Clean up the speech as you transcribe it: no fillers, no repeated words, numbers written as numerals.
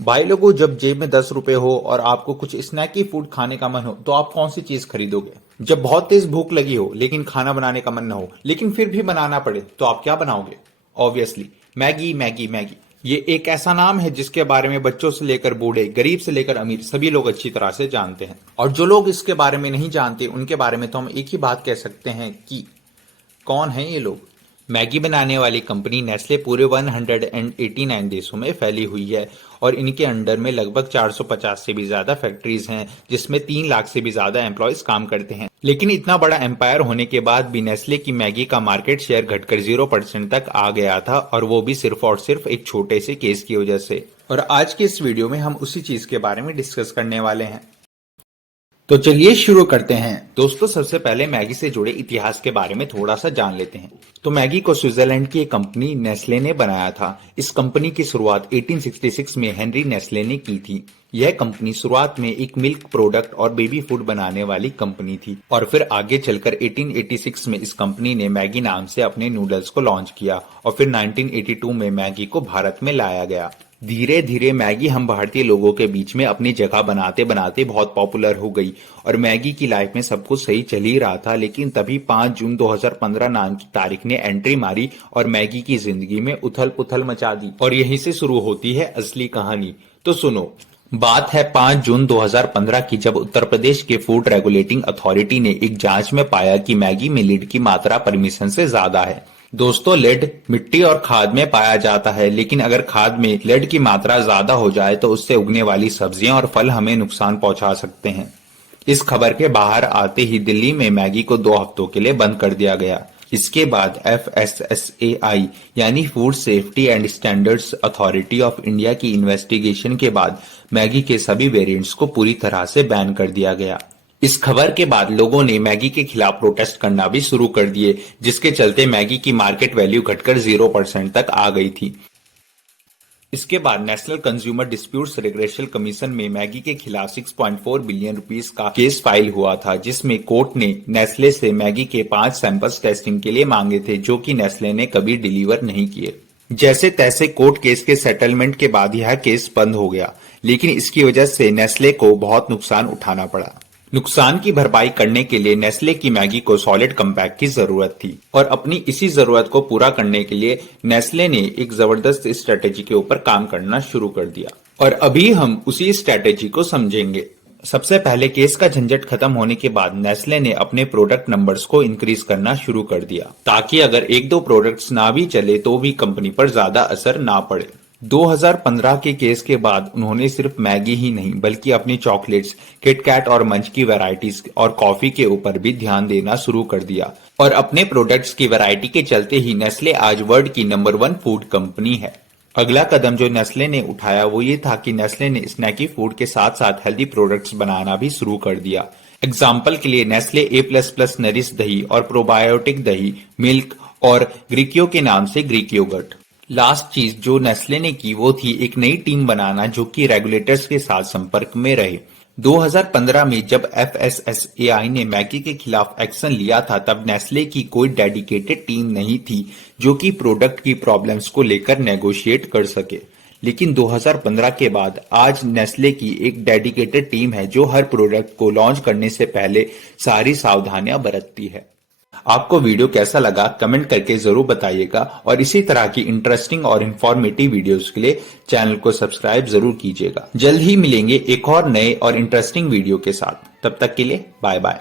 भाई लोगों, जब जेब में 10 रुपए हो और आपको कुछ स्नैकी फूड खाने का मन हो तो आप कौन सी चीज खरीदोगे? जब बहुत तेज भूख लगी हो लेकिन खाना बनाने का मन न हो लेकिन फिर भी बनाना पड़े तो आप क्या बनाओगे? Obviously Maggi Maggi Maggi. ये एक ऐसा नाम है जिसके बारे में बच्चों से लेकर बूढ़े, गरीब से लेकर अमीर सभी लोग अच्छी तरह से जानते हैं। और जो लोग इसके बारे में नहीं जानते उनके बारे में तो हम एक ही बात कह सकते हैं कि कौन है ये लोग। मैगी बनाने वाली कंपनी नेस्ले पूरे 189 देशों में फैली हुई है और इनके अंडर में लगभग 450 से भी ज्यादा फैक्ट्रीज हैं जिसमें 3 लाख से भी ज्यादा एम्प्लॉयज काम करते हैं। लेकिन इतना बड़ा एम्पायर होने के बाद भी नेस्ले की मैगी का मार्केट शेयर घटकर 0% तक आ गया था, और वो भी सिर्फ और सिर्फ एक छोटे से केस की वजह से। और आज के इस वीडियो में हम उसी चीज के बारे में डिस्कस करने वाले हैं। तो चलिए शुरू करते हैं। दोस्तों, सबसे पहले मैगी से जुड़े इतिहास के बारे में थोड़ा सा जान लेते हैं। तो मैगी को स्विट्जरलैंड की एक कंपनी नेस्ले ने बनाया था। इस कंपनी की शुरुआत 1866 में हेनरी नेस्ले ने की थी। यह कंपनी शुरुआत में एक मिल्क प्रोडक्ट और बेबी फूड बनाने वाली कंपनी थी, और फिर आगे चलकर 1886 में इस कंपनी ने मैगी नाम से अपने नूडल्स को लॉन्च किया, और फिर 1982 में मैगी को भारत में लाया गया। धीरे धीरे मैगी हम भारतीय लोगों के बीच में अपनी जगह बनाते बनाते बहुत पॉपुलर हो गई, और मैगी की लाइफ में सब कुछ सही चल ही रहा था। लेकिन तभी 5 जून 2015 नाम की तारीख ने एंट्री मारी और मैगी की जिंदगी में उथल पुथल मचा दी। और यहीं से शुरू होती है असली कहानी। तो सुनो, बात है 5 जून 2015 की, जब उत्तर प्रदेश के फूड रेगुलेटिंग अथॉरिटी ने एक जांच में पाया कि मैगी में लीड की मात्रा परमिशन से ज्यादा है। दोस्तों, लेड मिट्टी और खाद में पाया जाता है, लेकिन अगर खाद में लेड की मात्रा ज्यादा हो जाए तो उससे उगने वाली सब्जियां और फल हमें नुकसान पहुंचा सकते हैं। इस खबर के बाहर आते ही दिल्ली में मैगी को 2 हफ्तों के लिए बंद कर दिया गया। इसके बाद FSSAI यानी food safety and standards authority of India की इन्वेस्टिगेशन के बाद मैगी के सभी वेरिएंट्स को पूरी तरह से बैन कर दिया गया। इस खबर के बाद लोगों ने मैगी के खिलाफ प्रोटेस्ट करना भी शुरू कर दिए, जिसके चलते मैगी की मार्केट वैल्यू घटकर 0% तक आ गई थी। इसके बाद national consumer disputes regulation commission में मैगी के खिलाफ 6.4 बिलियन रुपीस का केस फाइल हुआ था, जिसमें कोर्ट ने नेस्ले से मैगी के 5 सैंपल्स टेस्टिंग के लिए मांगे थे, जो कि नेस्ले ने कभी डिलीवर नहीं किए। जैसे तैसे कोर्ट केस के सेटलमेंट के बाद यह केस बंद हो गया, लेकिन इसकी वजह से नेस्ले को बहुत नुकसान उठाना पड़ा। नुकसान की भरपाई करने के लिए नेस्ले की मैगी को सॉलिड कम्पैक्ट की जरूरत थी, और अपनी इसी जरूरत को पूरा करने के लिए नेस्ले ने एक जबरदस्त स्ट्रेटेजी के ऊपर काम करना शुरू कर दिया, और अभी हम उसी स्ट्रेटेजी को समझेंगे। सबसे पहले केस का झंझट खत्म होने के बाद नेस्ले ने अपने प्रोडक्ट नंबर्स को इंक्रीज करना शुरू कर दिया, ताकि अगर 1-2 प्रोडक्ट्स ना भी चले तो भी कंपनी पर ज्यादा असर ना पड़े। 2015 के केस के बाद उन्होंने सिर्फ मैगी ही नहीं बल्कि अपनी चॉकलेट्स, किटकैट और मंच की वैरायटीज और कॉफी के ऊपर भी ध्यान देना शुरू कर दिया, और अपने प्रोडक्ट्स की वैरायटी के चलते ही नेस्ले आज वर्ल्ड की नंबर 1 फूड कंपनी है। अगला कदम जो नेस्ले ने उठाया वो ये था कि नेस्ले ने स्नैकी फूड के साथ साथ हेल्दी प्रोडक्ट्स बनाना भी शुरू कर दिया। एग्जाम्पल के लिए नेस्ले A++ नरिश दही और प्रोबायोटिक दही, मिल्क और ग्रीकियो के नाम से ग्रीक योगर्ट। लास्ट चीज जो नेस्ले ने की वो थी एक नई टीम बनाना जो कि रेगुलेटर्स के साथ संपर्क में रहे। 2015 में जब FSSAI ने मैगी के खिलाफ एक्शन लिया था, तब नेस्ले की कोई डेडिकेटेड टीम नहीं थी जो कि प्रोडक्ट की प्रॉब्लम्स को लेकर नेगोशिएट कर सके। लेकिन 2015 के बाद आज नेस्ले की एक डेडिकेटेड टीम है जो हर प्रोडक्ट को लॉन्च करने से पहले सारी सावधानियां बरतती है। आपको वीडियो कैसा लगा कमेंट करके जरूर बताइएगा, और इसी तरह की इंटरेस्टिंग और इंफॉर्मेटिव वीडियोस के लिए चैनल को सब्सक्राइब जरूर कीजिएगा। जल्द ही मिलेंगे एक और नए और इंटरेस्टिंग वीडियो के साथ। तब तक के लिए बाय बाय।